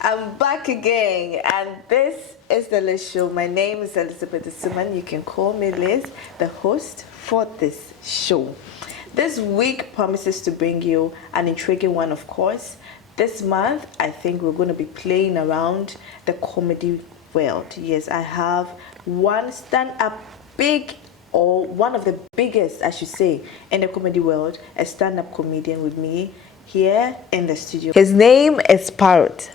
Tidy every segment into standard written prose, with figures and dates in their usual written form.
I'm back again, and this is the Liz Show. My name is Elizabeth Suman. You can call me Liz, the host for this show. This week promises to bring you an intriguing one, of course. This month, I think we're going to be playing around the comedy world. Yes, I have one stand-up big, or one of the biggest, I should say, in the comedy world, a stand-up comedian with me here in the studio. His name is Parrot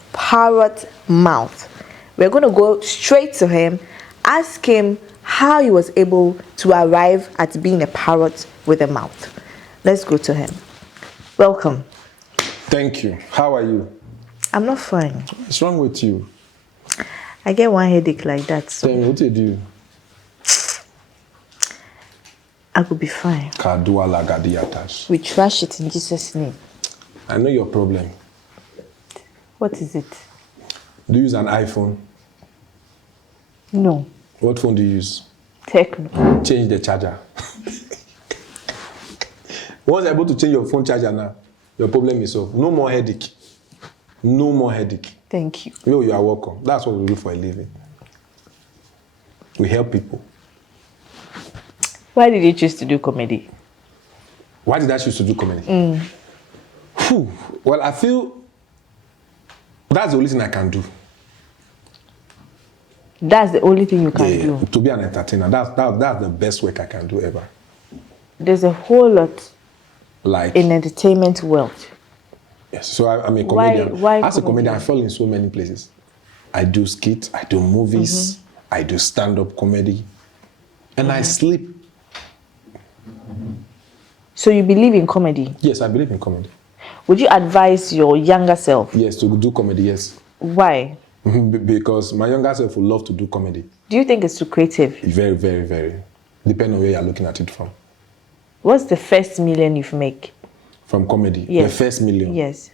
Mouth. We're going to go straight to him, ask him how he was able to arrive at being a parrot with a mouth. Let's go to him. Welcome. Thank you. How are you? I'm not fine. What's wrong with you? I get one headache like that. So Tell me, what did you do? I could be fine. We trash it in Jesus' name. I know your problem. What is it? Do you use an iPhone? No. What phone do you use? Techno. Change the charger. Once you're able to change your phone charger now, your problem is solved. No more headache. No more headache. Thank you. You are welcome. That's what we do for a living. We help people. Why did you choose to do comedy? Why did I choose to do comedy? Well, I feel that's the only thing I can do. That's the only thing you can do? To be an entertainer. That's the best work I can do ever. There's a whole lot like in entertainment world. Yes, so I'm a comedian. Why As a comedian, I fall in so many places. I do skits, I do movies, I do stand-up comedy, and I sleep. So you believe in comedy? Yes, I believe in comedy. Would you advise your younger self? Yes, to do comedy, yes. Why? Because my younger self would love to do comedy. Do you think it's too creative? Very, very, very. Depending on where you're looking at it from. What's the first million you've made? From comedy? Yes. The first million? Yes.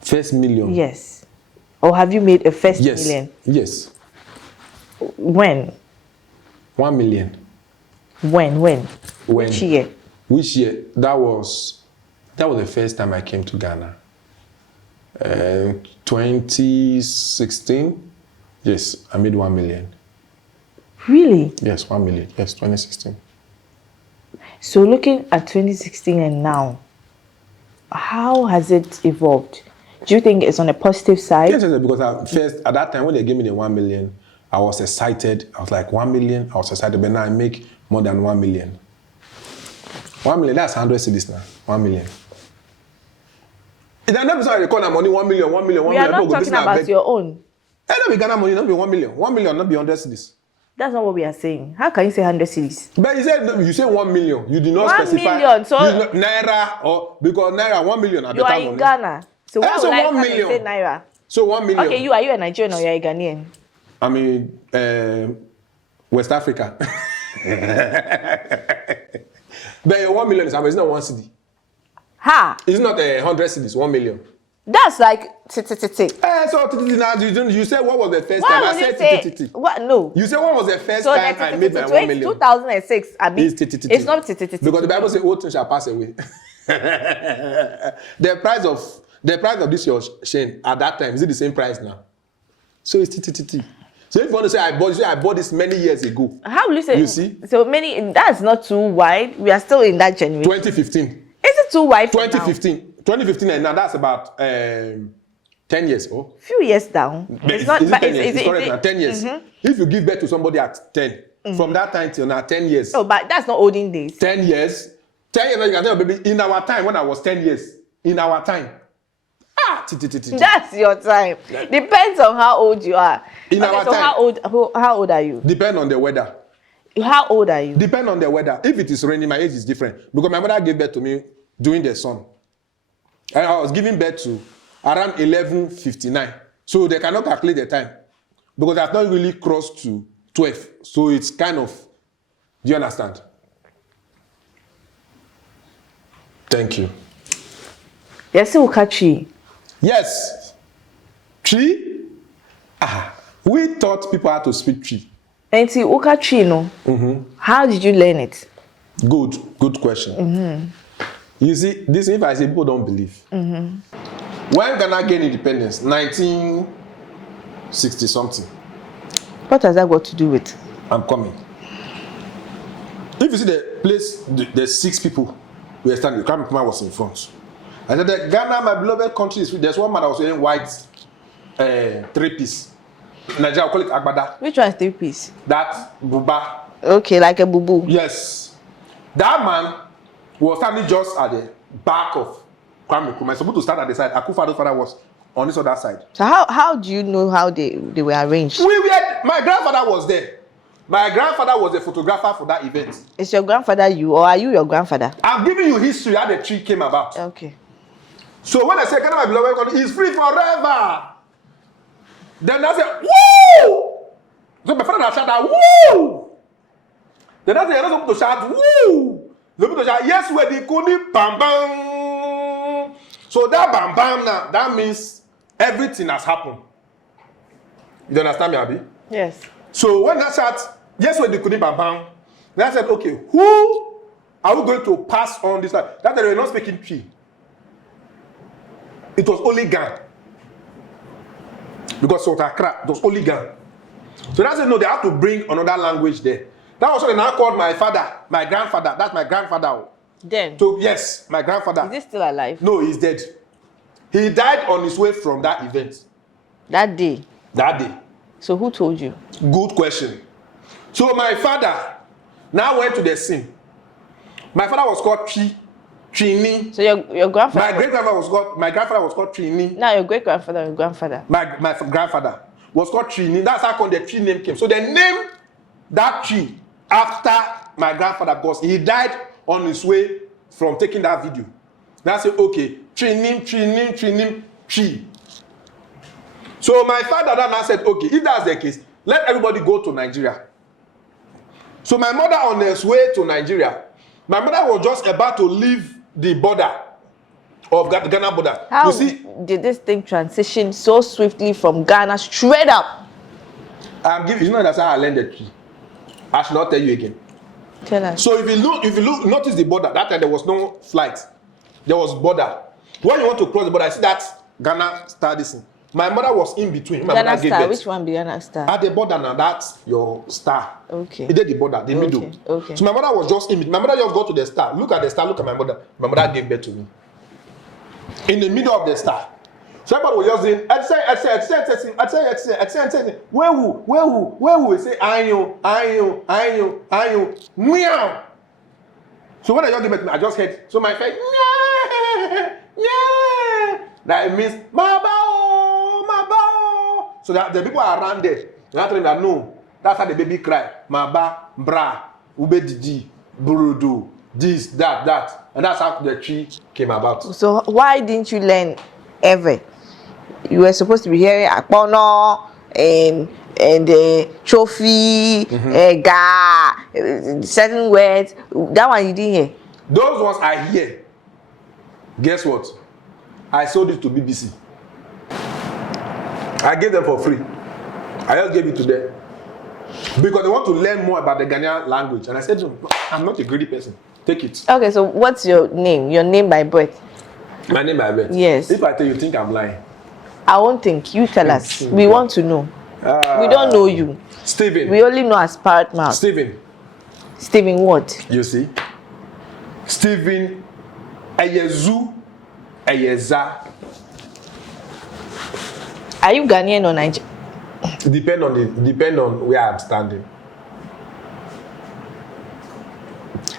First million? Yes. Or have you made a first million? Yes. When? 1 million. When? Which year? Which year? That was the first time I came to Ghana. 2016. Yes, I made 1 million. Really? Yes, 1 million. Yes, 2016. So looking at 2016 and now, how has it evolved? Do you think it's on a positive side? Yes, because at that time when they gave me the 1 million, I was excited. I was like, 1 million? I was excited, but now I make more than 1 million. 1 million, that's 100 cedis now. 1 million. It's another person record money 1 million, 1 million, 1 we million. We are not talking about your own. I know we Ghana money, not be 1 million. 1 million, not be 100 cedis. That's not what we are saying. How can you say 100 cedis? But you say 1 million. You did not specify. 1 million, so naira or because naira 1 million at the time. You are in Ghana. So what will I 1 million. Say naira? So 1 million. Okay, are you a Nigerian or you are a Ghanaian? I mean, West Africa. But 1 million is not 1 cedi. Ha! It's not 100 cedis, 1 million. That's like So now you said what was the first time? I said what? No. You said what was the first time I made my 1 million? 2006. It's not because the Bible says all things shall pass away. The price of this your chain at that time, is it the same price now? So it's TTT. So if you want to say I bought this many years ago. How will you say? You see? So that's not too wide. We are still in that generation. 2015. Is it too wide? 2015. 2015 and now that's about 10 years. Oh, few years down. It's not. Is it 10 years? It's correct now. 10 years. If you give birth to somebody at 10, from that time till now, 10 years. Oh, but that's not olden days. 10 years. 10 years. You can tell baby. In our time, when I was 10 years, in our time. That's your time. Depends on how old you are. In our so time. How old are you? Depend on the weather. How old are you? Depend on the weather. If it is raining, my age is different. Because my mother gave birth to me during the sun. And I was giving birth to around 11:59. So they cannot calculate the time. Because I've not really crossed to 12. So it's kind of, do you understand? Thank you. Yes, Ukachi. Yes. Tree? We taught people how to speak tree. And see, Ukachi, no? How did you learn it? Good question. You see, this if I say people don't believe. When Ghana gained independence, 1960 something. What has that got to do with? I'm coming. If you see the place, there's 6 people who are standing. Kwame Nkrumah was in front. I said, Ghana, my beloved country, is free. There's one man that was wearing white 3-piece. Nigeria will call it Agbada. Which one is 3-piece? That buba. Okay, like a bubu. Yes. That man was standing just at the back of Kwame Nkrumah. Supposed to stand at the side. Akufo-Addo's father was on this other side. So how do you know how they were arranged? My grandfather was there. My grandfather was a photographer for that event. Is your grandfather you, or are you your grandfather? I'm giving you history how the tree came about. Okay. So when I say Ghana, my beloved country, is free forever. Then I said, woo! So my father shouted out, woo! Then I said, you're not supposed to shout, woo! You're supposed to shout, yes, we're the kuni, bam, bam. So that bam, bam now, that means everything has happened. You understand me, Abi? Yes. So when I shout, yes, we're the kuni, bam, bam. Then I said, okay, who are we going to pass on this? That they were not speaking tree. It was only Gan. Because South Accra, it was only Gan. So that's it, no, they have to bring another language there. That was what they now called my father, my grandfather. That's my grandfather. Then? So, yes, my grandfather. Is he still alive? No, he's dead. He died on his way from that event. That day? That day. So who told you? Good question. So my father now went to the scene. My father was called Trini. So your grandfather? My grandfather was called Trini. Now your great grandfather, your grandfather. My grandfather was called Trini. That's how come the tree name came. So they named that tree after my grandfather because he died on his way from taking that video. That's it. Okay, Trini, tree. So my father then said, okay, if that's the case, let everybody go to Nigeria. So my mother on his way to Nigeria, my mother was just about to leave the border of Ghana border. How you see, did this thing transition so swiftly from Ghana straight up? You know that's how I learned the tree. I should not tell you again. Tell us. So if you notice the border. That time there was no flight. There was border. When you want to cross the border, I see that Ghana star this thing. My mother was in between. My Ghana mother gave star. birth. Which one be Ghana star? At the border now, that's your star. Okay. It did the border, the middle. Okay. So my mother was just in between. My mother just got to the star. Look at the star. Look at my mother. My mother gave birth to me. In the middle of the star. So everybody was just saying, where who? Say, ayo. Meow. So when I just gave birth to me, I just heard. So my face, that it means, Maba. So that the people are around there. They're not telling that no. That's how the baby cry. Maba, bra, ube didi, burudu, this, that. And that's how the tree came about. So why didn't you learn ever? You were supposed to be hearing Akpono and trophy, certain words. That one you didn't hear. Those ones I hear. Guess what? I sold it to BBC. I gave them for free. I just gave it to them. Because they want to learn more about the Ghanaian language. And I said to them, I'm not a greedy person. Take it. Okay, so what's your name? Your name by birth? My name by birth? Yes. If I tell you, think I'm lying. I won't think. You tell us. We want to know. We don't know you. Stephen. We only know as Parrot mouth. Stephen. Stephen what? You see? Stephen Eyezu Eyeza. Are you Ghanaian or Nigerian? Depend on where I'm standing.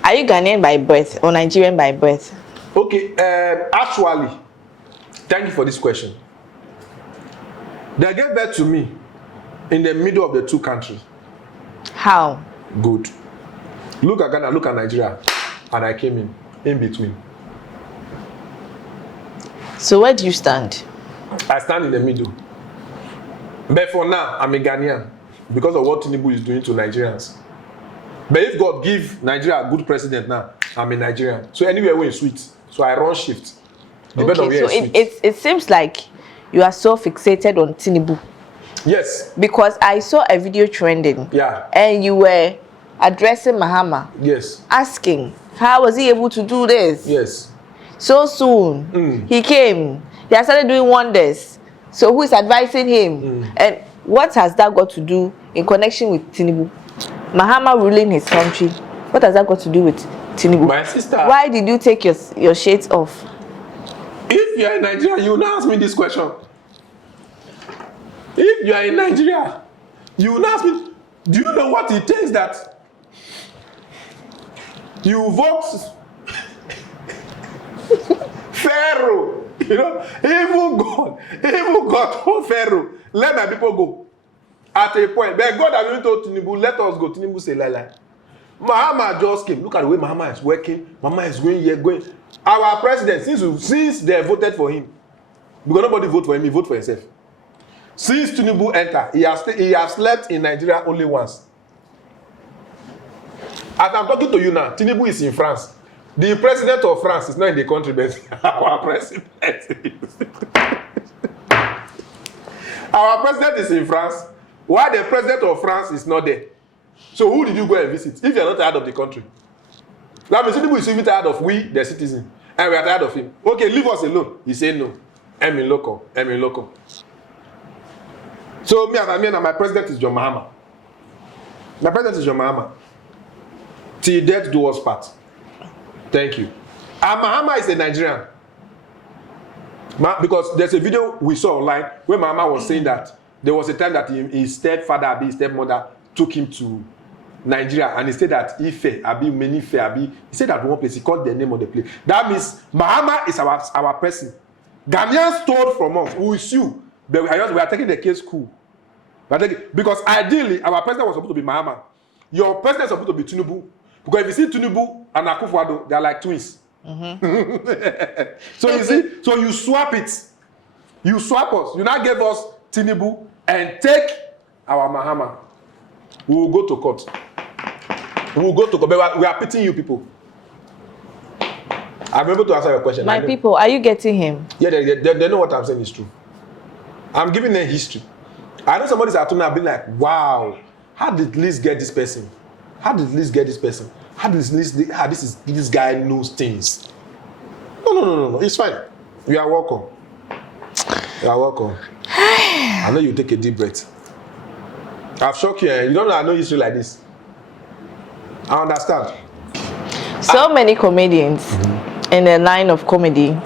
Are you Ghanaian by birth or Nigerian by birth? Okay, actually, thank you for this question. They gave birth to me in the middle of the two countries. How? Good. Look at Ghana, look at Nigeria, and I came in between. So where do you stand? I stand in the middle. But for now, I'm a Ghanaian because of what Tinubu is doing to Nigerians. But if God give Nigeria a good president now, I'm a Nigerian. So anywhere we're sweet. So I run shift. Depend on where so it's it seems like you are so fixated on Tinubu. Yes. Because I saw a video trending. Yeah. And you were addressing Mahama. Yes. Asking, how was he able to do this? Yes. So soon. He came. He has started doing wonders. So who is advising him? And what has that got to do in connection with Tinubu? Mahama ruling his country. What has that got to do with Tinubu? My sister. Why did you take your shades off? If you are in Nigeria, you will not ask me this question. If you are in Nigeria, you will not ask me, do you know what it takes that you vote Pharaoh? You know, even God told Pharaoh, let my people go. At a point, but God has even told Tinubu, let us go. Tinubu say, lie. Mahama just came. Look at the way Mahama is working. Mahama is going here, going. Our president, since they voted for him, because nobody vote for him, he vote for himself. Since Tinubu entered, he has slept in Nigeria only once. As I'm talking to you now, Tinubu is in France. The president of France is not in the country, but our president is. Our president is in France, while the president of France is not there. So who did you go and visit if you are not tired of the country? That means Tinubu is even tired of we, the citizens, and we are tired of him. Okay, leave us alone. He said no. I'm in local. So me and my president is John Mahama. My president is John Mahama. Till death do us part. Thank you. And Mahama is a Nigerian. Because there's a video we saw online where Mahama was saying that there was a time that his stepfather, his stepmother, took him to Nigeria, and he said that Ife, he said that one place, he called the name of the place. That means Mahama is our person. Ghanaians stole from us. We will sue, but we are taking the case cool. Because ideally, our president was supposed to be Mahama. Your president is supposed to be Tinubu. Because if you see Tinubu and Akufo-Addo, they are like twins. So you see, so you swap it. You swap us. You now give us Tinubu and take our Mahama. We will go to court. But we are pitying you people. I'm able to answer your question. My people, are you getting him? Yeah, they know what I'm saying is true. I'm giving them history. I know somebody's at home now being like, wow, how did Liz get this person? How did this guy knows things? No. It's fine. You are welcome. I know you take a deep breath. I've shocked you. You don't know I know history like this. I understand. So many comedians in the line of comedy,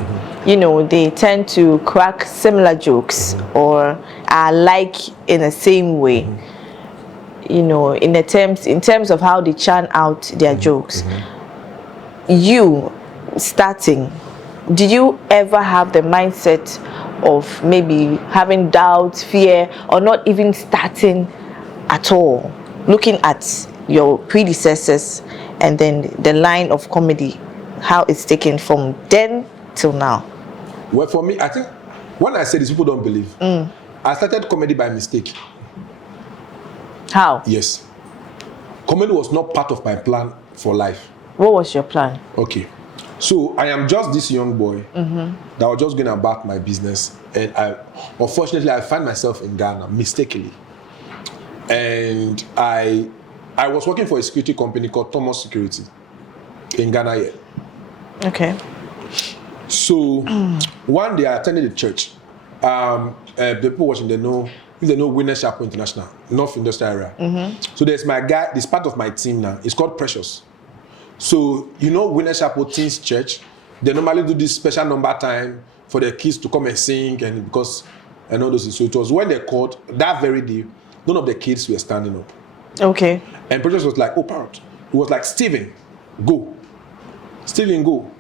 you know, they tend to crack similar jokes or are like in the same way. You know, in terms of how they churn out their jokes. You starting, did you ever have the mindset of maybe having doubts, fear, or not even starting at all, looking at your predecessors and then the line of comedy, how it's taken from then till now? Well, for me, I think when I say this, people don't believe. I started comedy by mistake. How? Yes. Comedy was not part of my plan for life. What was your plan? Okay. So I am just this young boy that was just going about my business, and unfortunately I find myself in Ghana mistakenly, and I was working for a security company called Thomas Security in Ghana here. Okay. So one day I attended the church. The people watching, they know Winners Chapel International, North Industrial Area. So there's my guy, this part of my team now. It's called Precious. So you know Winners Chapel Teens Church, they normally do this special number time for the kids to come and sing, and because and all those things. So it was when they called that very day, none of the kids were standing up. Okay. And Precious was like, oh, Parrot. It was like, Stephen, go. Stephen, go.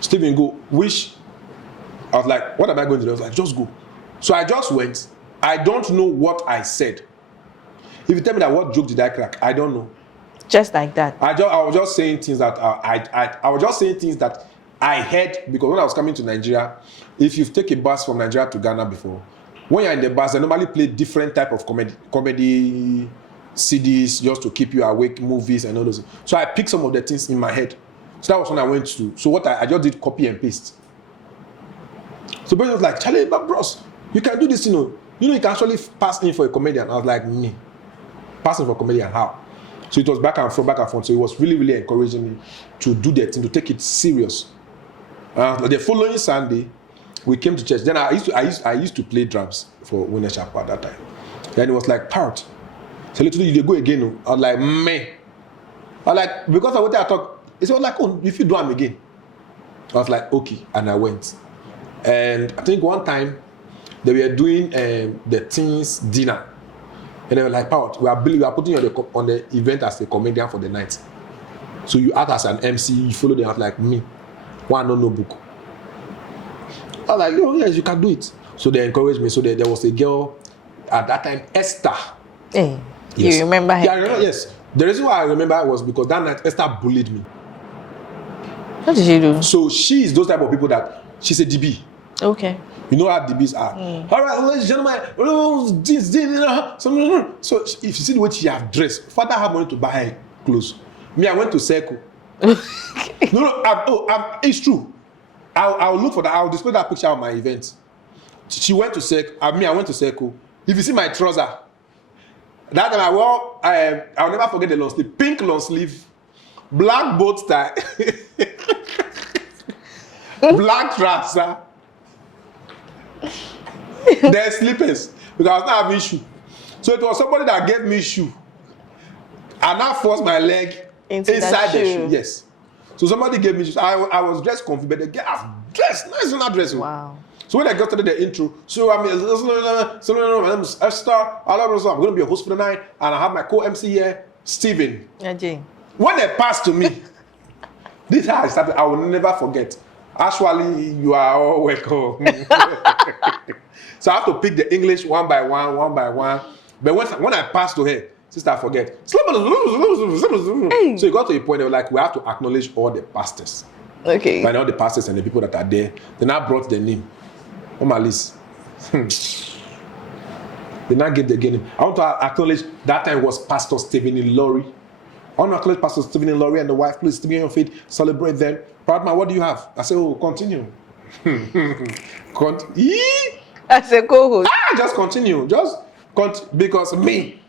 Stephen, go. Which I was like, what am I going to do? I was like, just go. So I just went. I don't know what I said. If you tell me that what joke did I crack, I don't know. Just like that. I was just saying things that I was just saying things that I heard, because when I was coming to Nigeria, if you've taken a bus from Nigeria to Ghana before, when you're in the bus, they normally play different type of comedy CDs just to keep you awake, movies and all those. So I picked some of the things in my head. So that was when I went to. So what I just did copy and paste. So Brother was like, Charlie, but bros, you can do this, you know. You can actually pass in for a comedian. I was like, me. Passing for a comedian, how? So it was back and forth. So it was really, really encouraging me to do that thing, to take it serious. The following Sunday, we came to church. Then I used to play drums for Winner Chapel at that time. Then it was like, Parrot, so literally you go again. I was like, meh. I was like, because of what I talk, it was like, oh, if you do them again. I was like, okay, and I went. And I think one time they were doing the teens dinner, and they were like, Parrot, we are putting you on the event as a comedian for the night. So you act as an MC, you follow them. I was like, me, one no book. I was like, oh yes, you can do it. So they encouraged me. So there was a girl at that time, Esther. Hey, yes. You remember her? Yeah, I remember, yes. The reason why I remember was because that night Esther bullied me. What did she do? So she is those type of people that she's a DB. Okay. You know how DBs are. All right, ladies and gentlemen, so if you see the way she have dressed, father had money to buy her clothes. Me, I went to Circle. No, it's true. I'll look for that. I'll display that picture of my event. She went to Circle. I went to Circle. If you see my trouser, that time I wore, I'll never forget the long sleeve, pink long sleeve, black boat tie, black trouser, then slippers, because I was not having shoe. So it was somebody that gave me shoe, and I forced my leg inside the shoe. Yes. So somebody gave me shoes. I was dressed comfy, but the girl was dressed nice in that dress. Wow. So when I got to the intro, so my name is Esther. I'm going to be a host for the night, and I have my co-MC here, Steven. Yeah, Jane. When they passed to me, this is how I started. I will never forget. Actually, you are all welcome. So I have to pick the English one by one. But when I passed to her, sister, I forget. So it got to a point where like we have to acknowledge all the pastors. Okay. By all the pastors and the people that are there. Then I brought the name on my list. They now give the name. I want to acknowledge that time was Pastor Stephen Laurie. I want to acknowledge Pastor Stephen Laurie and the wife. Please, stay on your feet, celebrate them. Proud man, what do you have? I say, oh, continue. As a co-host. Just continue. Because me.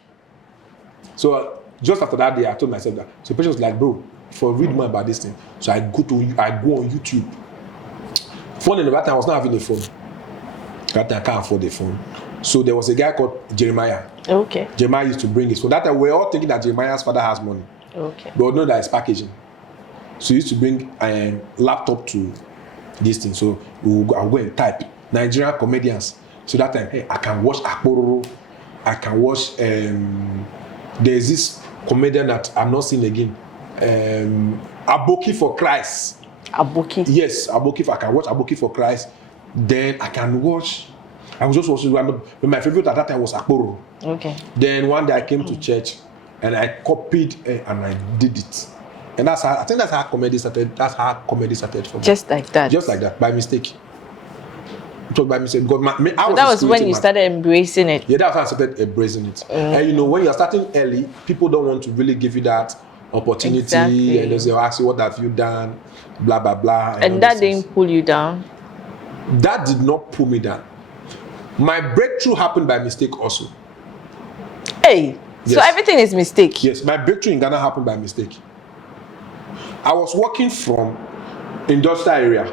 So just after that day, I told myself that. So the person was like, bro, for read more about this thing. So I go on YouTube. Phone in the that time I was not having a phone. That time I can't afford a phone. So there was a guy called Jeremiah. Okay. Jeremiah used to bring his phone. That time we were all thinking that Jeremiah's father has money. Okay. But we know that it's packaging. So he used to bring a laptop to this thing. So I'll go and type Nigerian comedians. So that time, hey, I can watch Akpororo. I can watch there's this comedian that I'm not seeing again. Aboki for Christ. Aboki? Yes, Aboki. I can watch Aboki for Christ. Then I can watch. I was just watching random. But my favorite at that time was Akporo. Okay. Then one day I came to church and I copied and I did it. And that's how I think that's how comedy started. That's how comedy started for me. Just like that. Just like that, by mistake. It was by mistake. God, so that was when you started embracing it. Yeah, that's how I started embracing it. And you know, when you're starting early, people don't want to really give you that opportunity. Exactly. And they'll ask you, what have you done? Blah, blah, blah. And that didn't pull you down? That did not pull me down. My breakthrough happened by mistake also. Hey, yes. So everything is mistake? Yes, my breakthrough in Ghana happened by mistake. I was working from industrial area.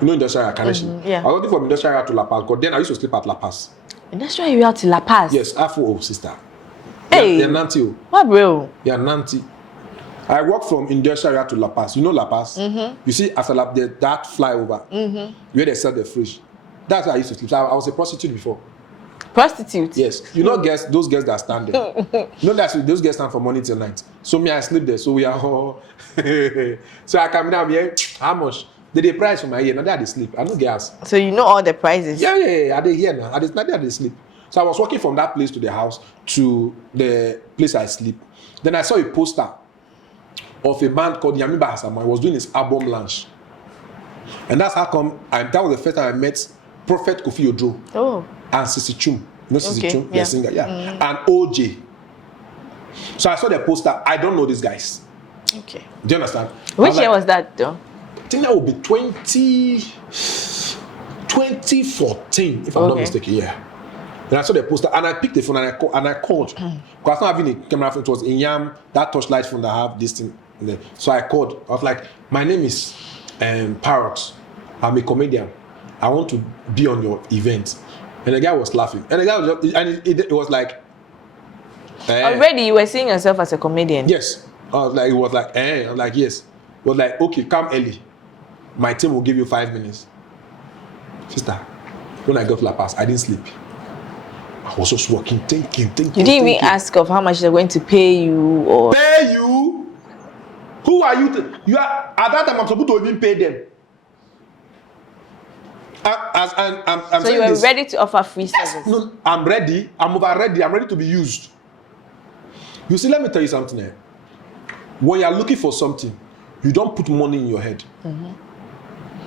You know industrial area, Kaneshi? Yeah. I was working from industrial area to La Paz, but then I used to sleep at La Paz. Industrial area to La Paz? Yes, Afro sister. Hey. Yeah, Nanti. What, bro? Yeah, Nanti. I worked from industrial area to La Paz. You know La Paz? You see, after that flyover, where they sell the fridge. That's where I used to sleep. So I was a prostitute before. Prostitute? Yes. You know those girls that stand there. You know that those girls stand from morning till night. So me, I sleep there. So we are all... So I come down here. How much? They price for my ear. Now they sleep. I know girls. So you know all the prices? Yeah. Are they here now? Not they sleep. So I was walking from that place to the house to the place I sleep. Then I saw a poster of a band called Yamiba Hasama. He was doing his album launch. And that's how come that was the first time I met Prophet Kofi Odro. Oh. And Sisi Chum. You know Sisi Chum? Yeah. The singer, yeah. And OJ. So I saw the poster. I don't know these guys. Okay. Do you understand? Which year was that though? I think that would be 2014, if I'm not mistaken, yeah. Then I saw the poster and I picked the phone and I called. Because I was not having a camera phone. It was in Yam, that torchlight phone that I have this thing. So I called. I was like, my name is Parrot. I'm a comedian. I want to be on your event. And the guy was laughing. And the guy was just, and it was like, Already you were seeing yourself as a comedian. yes. I was like, it was like, I was like, yes. It was like, okay, come early. My team will give you 5 minutes. Sister, when I got to La Paz, I didn't sleep. I was just working, thinking. You didn't even ask of how much they're going to pay you or pay you? Who are you? You are at that time. I'm supposed to even pay them. I'm so you were ready to offer free service. No, I'm ready. I'm over ready. I'm ready to be used. You see, let me tell you something. When you're looking for something, you don't put money in your head.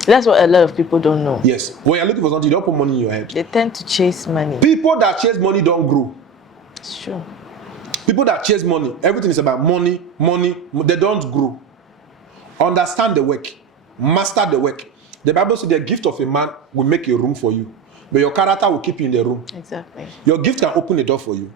That's what a lot of people don't know. Yes. When you're looking for something, you don't put money in your head. They tend to chase money. People that chase money don't grow. It's true. People that chase money, everything is about money. They don't grow. Understand the work. Master the work. The Bible says the gift of a man will make a room for you, but your character will keep you in the room. Exactly. Your gift can open a door for you,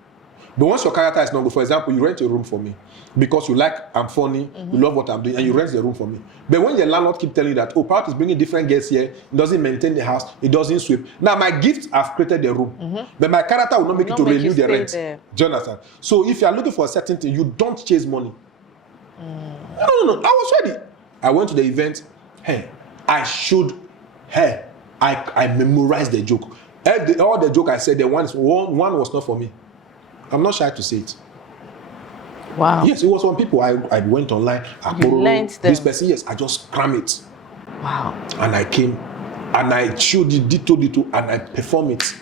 but once your character is not good, for example, you rent a room for me because you like I'm funny, you love what I'm doing, and you rent the room for me. But when the landlord keep telling you that, oh, Parrot is bringing different guests here, he doesn't maintain the house, he doesn't sweep. Now my gift have created the room, but my character will not make you to renew the rent. There. Do you understand? So if you are looking for a certain thing, you don't chase money. No. I was ready. I went to the event. I memorized the joke. All the joke I said, one was not for me. I'm not shy to say it. Wow. Yes, it was from people. I went online. This person, yes, I just cram it. Wow. And I came, and I showed it, dito, and I performed it.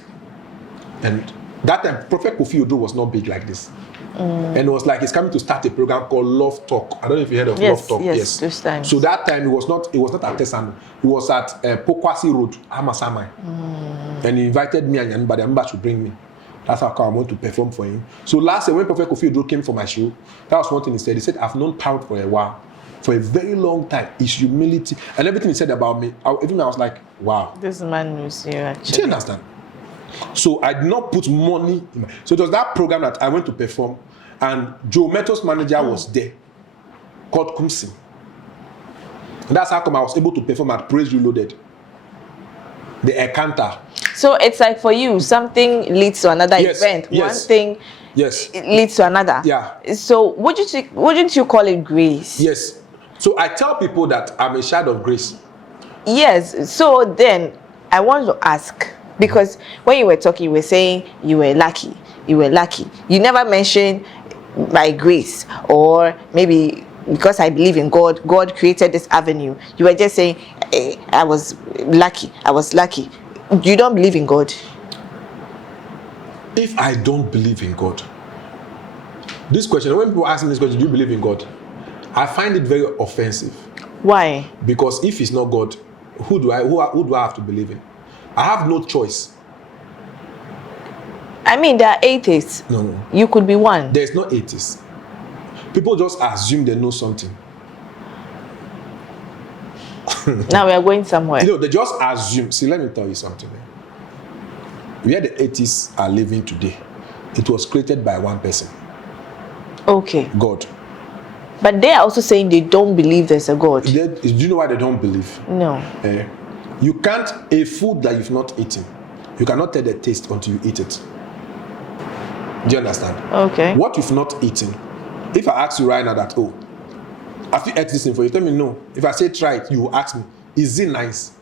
And that time, Prophet Kofi Odo was not big like this. And it was like he's coming to start a program called Love Talk. I don't know if you heard of Love Talk. Yes. This time. So that time it was not at Tesano. It was at Pokwasi Road, Amasamai. And he invited me and Yanba. The member should bring me. That's how I went to perform for him. So last year when Prophet Kofi Odo came for my show, that was one thing he said. He said, I've known Parrot for a while. For a very long time. His humility and everything he said about me. I was like, wow. This man knows you actually. Do you understand? So I did not put money in my... So it was that program that I went to perform, and Joe Meto's manager was there, called Kumsin. And that's how come I was able to perform at Praise Reloaded, the Encounter. So it's like for you, something leads to another event. One thing it leads to another. Yeah. So wouldn't you call it grace? Yes. So I tell people that I'm a child of grace. Yes. So then I want to ask, because when you were talking, you were saying you were lucky. You never mentioned by grace, or maybe because I believe in God, God created this avenue. You were just saying, I was lucky. You don't believe in God? If I don't believe in God, this question, when people ask me this question, do you believe in God? I find it very offensive. Why? Because if it's not God, who do I have to believe in? I have no choice. I mean, there are atheists. No. You could be one. There's no atheists. People just assume they know something. Now we are going somewhere. They just assume. See, let me tell you something. Where the atheists are living today, it was created by one person. Okay. God. But they are also saying they don't believe there's a God. Do you know why they don't believe? No. You can't, a food that you've not eaten, you cannot tell the taste until you eat it. Do you understand? Okay. What you've not eaten, if I ask you right now that, oh, have you ate this thing for you? Tell me no. If I say try it, you will ask me, is it nice?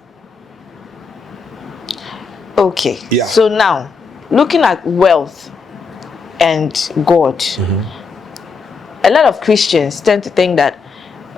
Okay. Yeah. So now, looking at wealth and God, a lot of Christians tend to think that,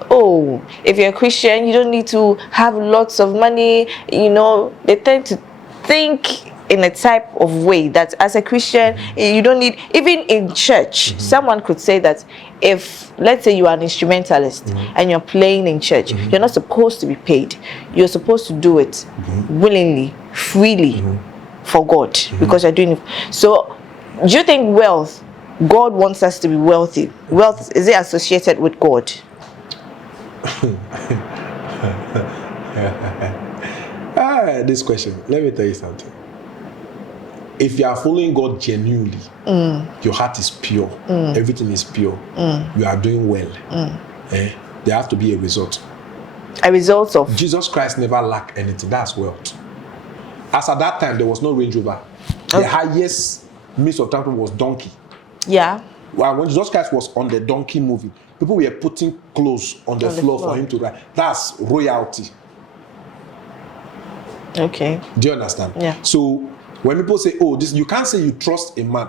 oh, if you're a Christian, you don't need to have lots of money. They tend to think in a type of way that as a Christian, you don't need, even in church, someone could say that if, let's say you are an instrumentalist and you're playing in church, you're not supposed to be paid. You're supposed to do it willingly, freely for God, because you're doing it. So do you think wealth, God wants us to be wealthy? Wealth, is it associated with God? This question, let me tell you something. If you are following God genuinely, your heart is pure, everything is pure, you are doing well, there has to be a result. A result of? Jesus Christ never lacked anything. That's wealth. As at that time, there was no Range Rover. The highest means of transport was donkey. Yeah. Well, when Jesus Christ was on the donkey movie, people were putting clothes on the floor for him to ride. That's royalty. Okay. Do you understand? Yeah. So when people say, "Oh, this," you can't say you trust a man.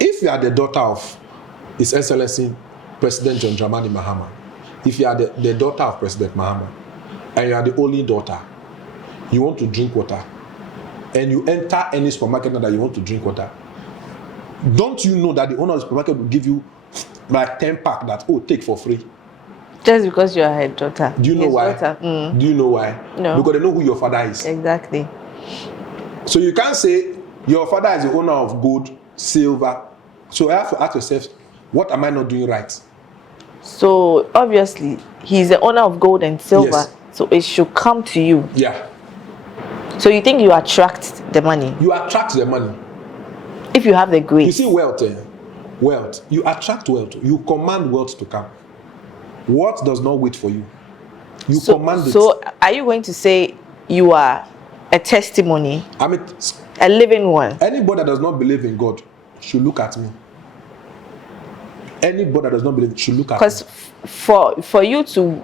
If you are the daughter of His Excellency President John Dramani Mahama, if you are the daughter of President Mahama, and you are the only daughter, you want to drink water, and you enter any supermarket now that you want to drink water, don't you know that the owner of the supermarket will give you like 10 pack that, oh, take for free? Just because you are her daughter. Do you know why? Do you know why? No. Because they know who your father is. Exactly. So you can't say your father is the owner of gold, silver. So you have to ask yourself, what am I not doing right? So obviously he's the owner of gold and silver. Yes. So it should come to you. Yeah. So you think you attract the money? You attract the money. If you have the grace. You see wealth, wealth. You attract wealth. You command wealth to come. Wealth does not wait for you. You command it. So are you going to say you are a testimony? I mean, a living one. Anybody that does not believe in God should look at me. Anybody that does not believe should look at me. Because for you to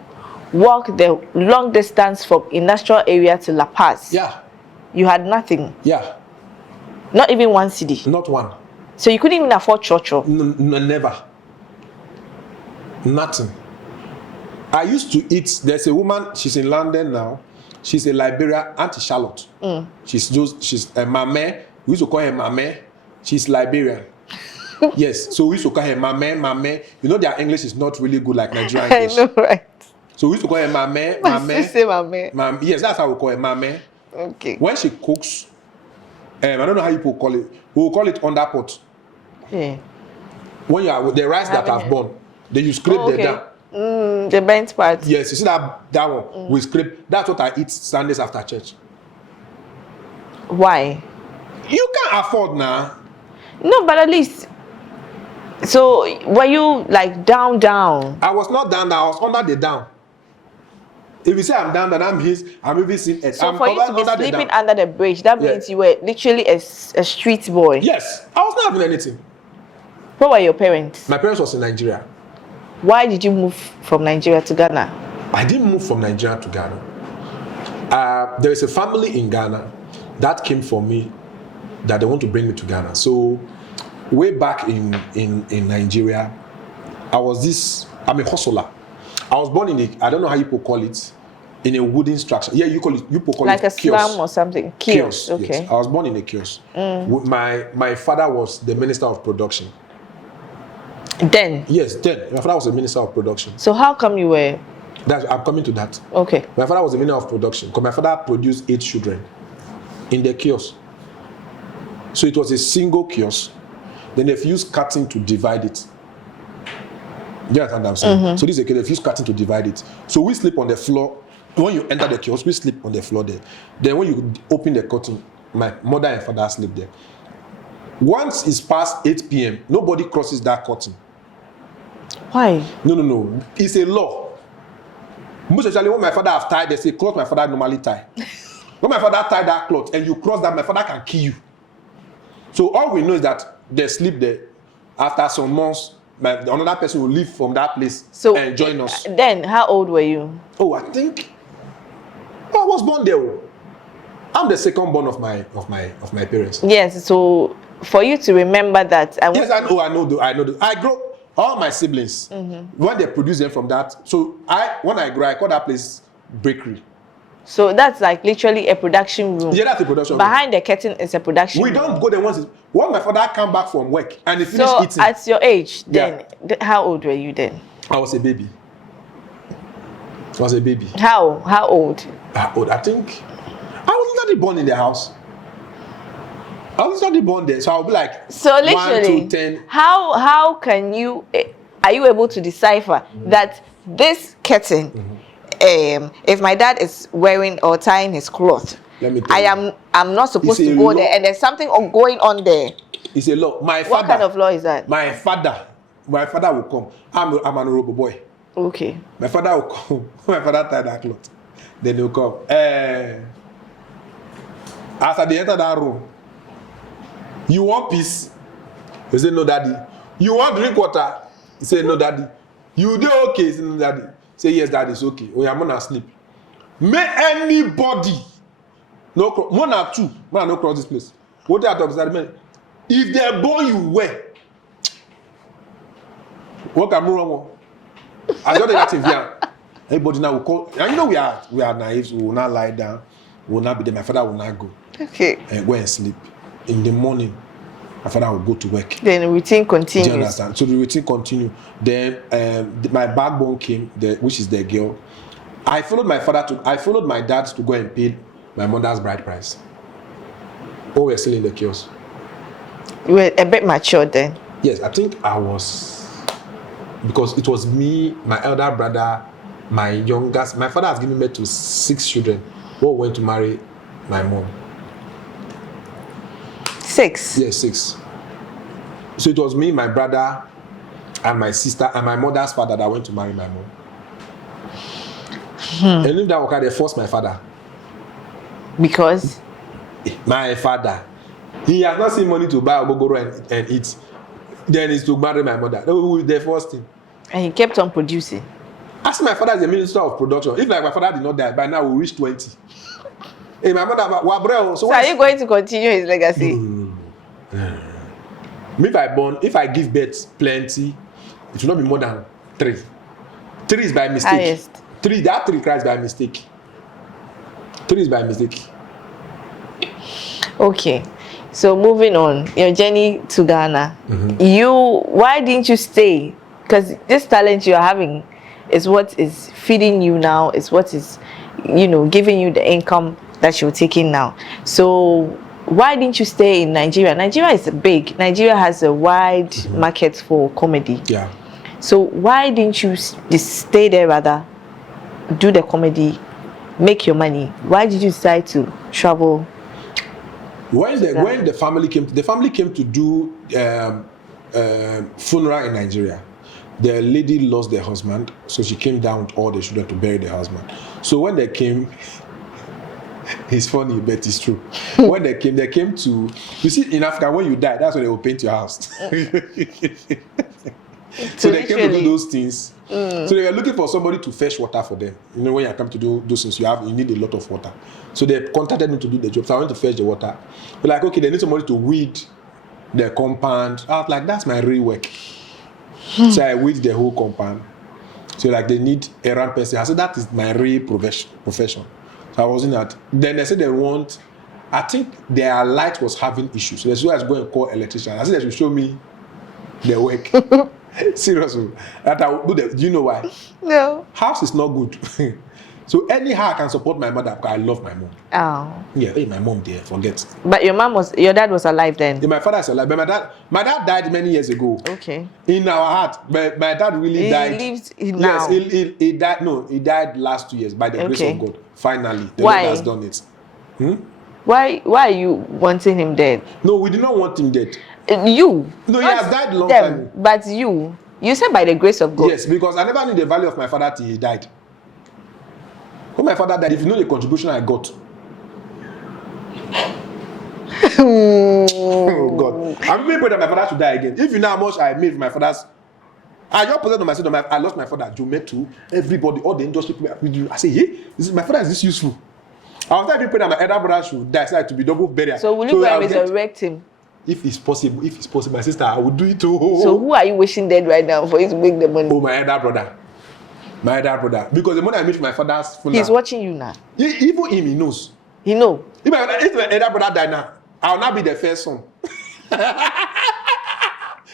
walk the long distance from industrial area to La Paz, yeah, you had nothing. Yeah. Not even one cedi. Not one. So you couldn't even afford chocho. Never. Nothing. I used to eat. There's a woman. She's in London now. She's a Liberian, Auntie Charlotte. She's a mame. We used to call her mame. She's Liberian. Yes. So we used to call her mame. You know their English is not really good like Nigerian English. I know, right? So we used to call her mame. Mame. Yes, that's how we call her mame. Okay. When she cooks, I don't know how people call it. We will call it underpot. Yeah. When you are the rice that have born, then you scrape the down. The bent part. Yes, you see that one. We scrape. That's what I eat Sundays after church. Why? You can't afford now. No, but at least. So were you like down? I was not down. I was under the down. If you say I'm down, then I'm even seen it. So I'm for you to be sleeping under the bridge, that means you were literally a street boy. Yes, I was not having anything. What were your parents? My parents was in Nigeria. Why did you move from Nigeria to Ghana? I didn't move from Nigeria to Ghana. There is a family in Ghana that came for me that they want to bring me to Ghana. So way back in Nigeria, I'm a hustler. I was born I don't know how you people call it, in a wooden structure. Yeah, you call it like a kiosk. slum or something. Kiosk. Okay. Yes. I was born in a kiosk. My father was the minister of production. Then? Yes, then. My father was the minister of production. So how come you were? I'm coming to that. Okay. My father was the minister of production because my father produced 8 children in the kiosk. So it was a single kiosk. Then they've used cutting to divide it. Do you understand what I'm saying? So this is a case, they've used cutting to divide it. So we sleep on the floor. When you enter the kiosk, we sleep on the floor there. Then when you open the curtain, my mother and father sleep there. Once it's past 8 p.m., nobody crosses that curtain. Why? No. It's a law. Most especially when my father have tied, they say cloth my father normally tie. When my father tie that cloth and you cross that, my father can kill you. So all we know is that they sleep there. After some months, another person will leave from that place and join us. Then, how old were you? Oh, I think I was born there. I'm the second born of my parents. Yes. So for you to remember that, yes, I know. I grew all my siblings when they produce them from that. So when I grew, I call that place bakery. So that's like literally a production room. Yeah, that's a production room. Behind the curtain is a production room. We don't go there once. When my father come back from work and he finished eating. So at your age, then, how old were you then? I was a baby. How old? I think I was already born in the house. I was already born there, so I'll be like. So literally, 1 to 10. How can you? Are you able to decipher that this curtain? If my dad is wearing or tying his cloth, let me tell you. I'm not supposed to go there, and there's something going on there. It's a law. My father. What kind of law is that? My father will come. I'm an honorable boy. Okay. My father will come. My father tied that cloth. Then they'll come. After they enter that room, you want peace? He say, no, daddy. You want drink water? He say, no, daddy. You do okay? He say, no, daddy. Say, yes, daddy, it's okay. Oh, I'm gonna sleep. May anybody no cross, one or two, man, no cross this place. What they are talking about? If they born you well, what can wrong? I don't think that's everybody now will call. And you know we are naive. So we will not lie down. We will not be there. My father will not go. Okay. And go and sleep. In the morning, my father will go to work. Then the routine continues. Do you understand? So the routine continue. Then my backbone came, which is the girl. I followed my dad to go and pay my mother's bride price. Oh, we're still in the chaos. You were a bit mature then. Yes, I think I was, because it was me, my elder brother, my youngest. My father has given birth to 6 children. Who went to marry my mom. 6? Yes, 6. So it was me, my brother, and my sister, and my mother's father that went to marry my mom. And if that okay, they forced my father. Because? My father, he has not seen money to buy ogogoro and eat. Then he's to marry my mother. They forced him. And he kept on producing. Ask my father is the minister of production. If like my father did not die, by now we'll reach 20. Hey, my mother, so are you going to continue his legacy? If I give birth plenty, it will not be more than 3. 3 is by mistake. Highest. 3 cries by mistake. 3 is by mistake. Okay. So moving on, your journey to Ghana. Why didn't you stay? Because this talent you are having is what is feeding you now, is what is, giving you the income that you're taking now. So why didn't you stay in Nigeria? Nigeria is big. Nigeria has a wide market for comedy. Yeah. So why didn't you stay there rather, do the comedy, make your money? Why did you decide to travel? When the family came to do funeral in Nigeria, the lady lost their husband, so she came down with all the children to bury their husband. So when they came, it's funny, but it's true. When they came to, you see, in Africa, when you die, that's when they will paint your house. So they came to do those things. So they were looking for somebody to fetch water for them. When you come to do those things, you need a lot of water. So they contacted me to do the job. So I went to fetch the water. But like, okay, they need somebody to weed the compound. I was like, that's my real work. So I weed the whole compound. So like, they need a ramp person. I said, that is my real profession. So I was in that. Then they said they want, I think their light was having issues. So they said, I was going to call electrician. I said, they should show me the work. Seriously. That I will do that. Do you know why? No. House is not good. So anyhow I can support my mother because I love my mom. Oh. Yeah, hey, my mom there, forget. But your dad was alive then? Yeah, my father is alive. But my dad died many years ago. Okay. In our heart. But my dad really died. He lives now. Yes, he died. No, he died last 2 years by the grace of God. Finally. The Why? Lord has done it. Why are you wanting him dead? No, we did not want him dead. You. No, he has died long time. But you said by the grace of God. Yes, because I never knew the value of my father till he died. When my father died, if you know the contribution I got. Oh God. I'm really praying that my father should die again. If you know how much I made with my father's, I just possessed myself. I lost my father, Jometu, everybody, all the industry people. I say, hey, my father is this useful. I was praying that my elder brother should die, so I to be double burial. So will you go and resurrect him? If it's possible, my sister, I will do it too. So who are you wishing dead right now for you to make the money? Oh, my elder brother. My elder brother. Because the money I made for my father's funeral. He's watching you now. Even him, he knows. He know. If my elder brother die now, I will not be the first son.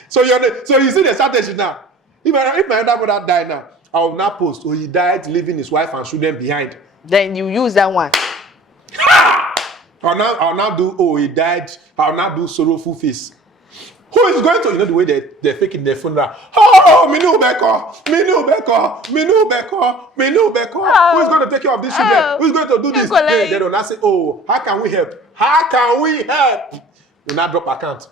So you see the strategy now. If my elder brother die now, I will not post. Oh, he died leaving his wife and children behind. Then you use that one. I'll now do, oh, he died. I'll now do sorrowful face. Who is going to, the way they're faking their funeral? Oh, Minu Beko. Who is going to take care of these children? Who is going to do this? They don't say, oh, how can we help? You not drop account.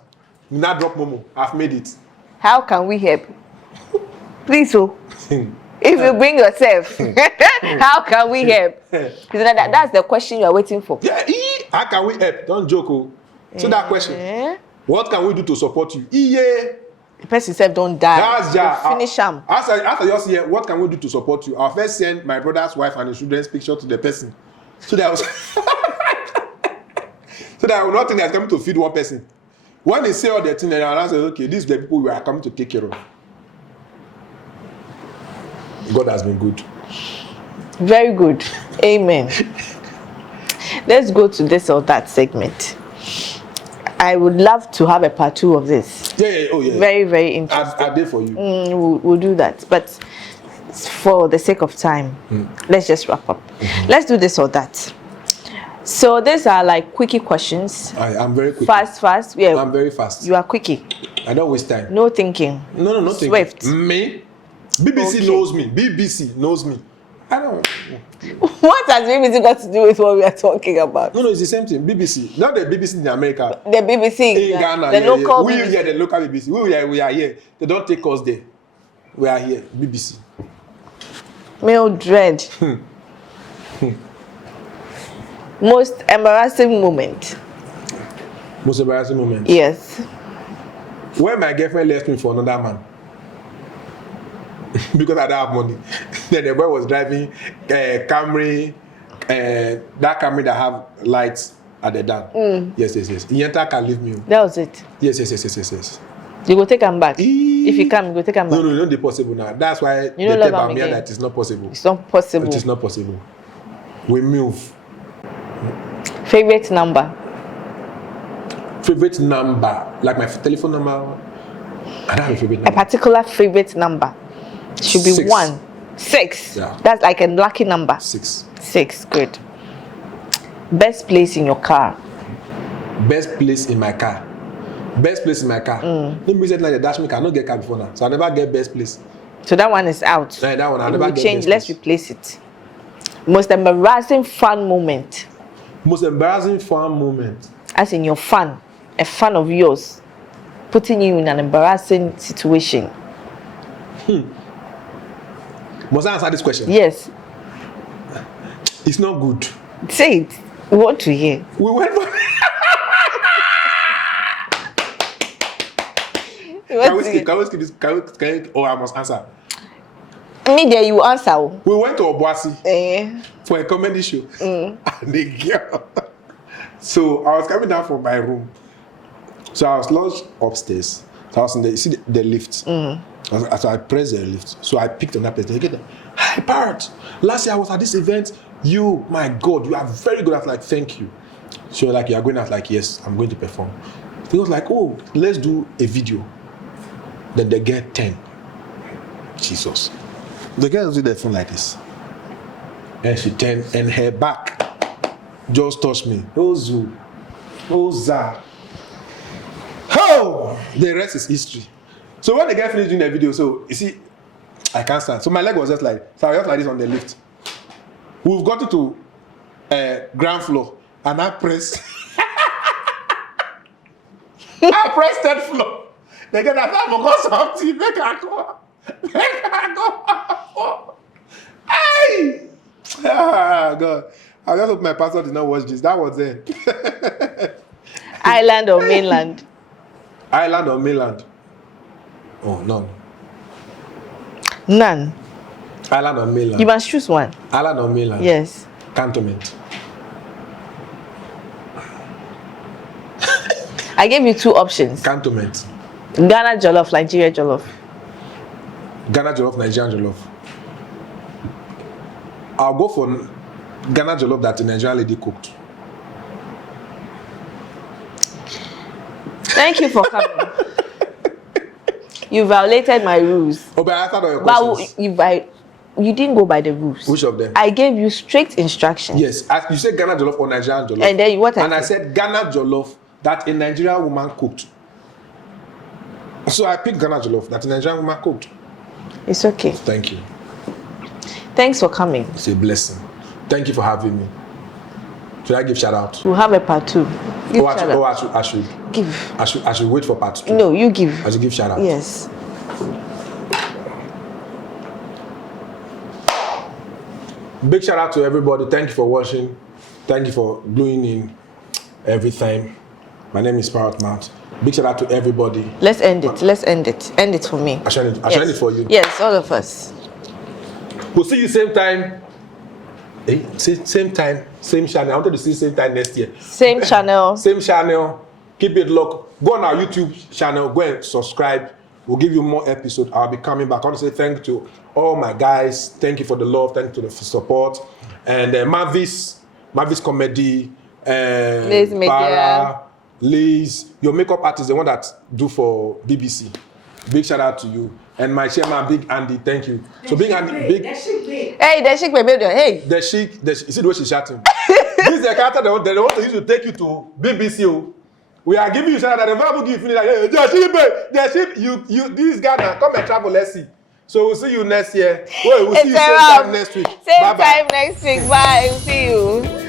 You not drop Momo. I've made it. How can we help? Please, oh. If you bring yourself, how can we help? That's the question you are waiting for. Yeah, how can we help? Don't joke. Oh. So that question, what can we do to support you? The person said, don't die. That's just finish him. After just here, what can we do to support you? I'll first send my brother's wife and the children's picture to the person. So that I was so that I will not think that's coming to feed one person. When they say all the things, I'll say, okay, these are the people we are coming to take care of. God has been good. Very good. Amen. Let's go to this or that segment. I would love to have a part 2 of this. Yeah. Oh, yeah. Very, very interesting. I did for you. We'll do that. But for the sake of time, let's just wrap up. Let's do this or that. So these are like quickie questions. I'm very quick. Fast. Yeah. I'm very fast. You are quickie. I don't waste time. No thinking. No Swift. thinking. Me? BBC knows me. BBC knows me. I don't. What has BBC got to do with what we are talking about? No, it's the same thing. BBC, not the BBC in America. The BBC in Ghana, the local BBC. BBC. The local BBC. We are here. They don't take us there. We are here. BBC. Mildred. Most embarrassing moment. Most embarrassing moment. Yes. When my girlfriend left me for another man. Because I don't have money. Then the boy was driving Camry, that Camry that have lights at the down. Yes. He enter can leave me. That was it. Yes. You go take him back. If you come, you go take him back. No, it's not possible now. That's why you don't they love tell him me again. that it's not possible. It's not possible. It is not possible. We move. Favorite number? Favorite number? Like my telephone number? I don't have a favorite number. A particular favorite number. Should be 6. 1. 6. Yeah. That's like a lucky number. 6. 6. Good. Best place in your car? Best place in my car. Best place in my car. No music like the dash me car. I don't get car before now. So I never get best place. So that one is out. Yeah, that one I It never will get change. best Let's place. replace it. Most embarrassing fun moment? Most embarrassing fun moment. As in your fun. A fan of yours. Putting you in an embarrassing situation. Must I answer this question? Yes. It's not good. Say it. We want to hear. We went for Can we skip this? Oh, I must answer. Me there, you answer. We went to Obuasi for a comedy show. And the girl. So I was coming down from my room. So I was lodged upstairs. So I was in the, you see the lift. So I pressed the lift. So I picked on that place. They get there. Hi, Parrot. Last year I was at this event. You, my God, you are very good. I was like, thank you. So like, you are going out? Like, yes, I'm going to perform. He was like, oh, let's do a video. Then they get 10. Jesus. The girl do the phone like this. And she turned, and her back just touched me. Oh, Zoo. Oh, Za. Oh! The rest is history. So when the guy finished doing the video, so you see, I can't stand. So my leg was just like, so I was just like this on the lift. We've got to ground floor, and I pressed. I pressed third floor. They get that I forgot something. Make her go. Hey! Ah, God. I just hope my pastor did not watch this. That was it. Island or mainland? Island or mainland? Oh, none. None. Island or mainland? You must choose one. Island or mainland? Yes. Cantonment. I gave you 2 options. Cantonment. Ghana jollof, Nigeria jollof. Ghana jollof, Nigerian jollof. I'll go for Ghana jollof that the Nigerian lady cooked. Thank you for coming. You violated my rules. Oh, but I thought of your But questions. you didn't go by the rules. Which of them? I gave you strict instructions. Yes, you said Ghana jollof or Nigerian jollof. And then what? I said Ghana jollof that a Nigerian woman cooked. So I picked Ghana jollof that a Nigerian woman cooked. It's okay. Thank you. Thanks for coming. It's a blessing. Thank you for having me. Should I give shout out? We'll have a part 2. Give shout out. I should Give. I should wait for part 2. No, you give. I should give shout out. Yes. Big shout out to everybody. Thank you for watching. Thank you for gluing in every time. My name is Parrot Mount. Big shout out to everybody. Let's end it. Let's end it. End it for me. I shall end it for you. Yes, all of us. We'll see you same time. Same time, same channel. I wanted to see same time next year. Same channel. Same channel. Keep it locked. Go on our YouTube channel. Go and subscribe. We'll give you more episodes. I'll be coming back. I want to say thank you to all my guys. Thank you for the love. Thank you for the support. And Mavis Comedy, Liz Media. Para, Liz, your makeup artist, the one that do for BBC. Big shout out to you. And my chairman, Big Andy, thank you. So Big Andy, Hey, the chic baby. Hey. The chic, you see the way she's shouting. This is the character they want to use to take you to BBC. We are giving you shout out that the Bible give you like, hey, the sheep, you, this guy now, come and travel, let's see. So we'll see you next year. We'll see you same time next week. Same time next week. Bye. See you.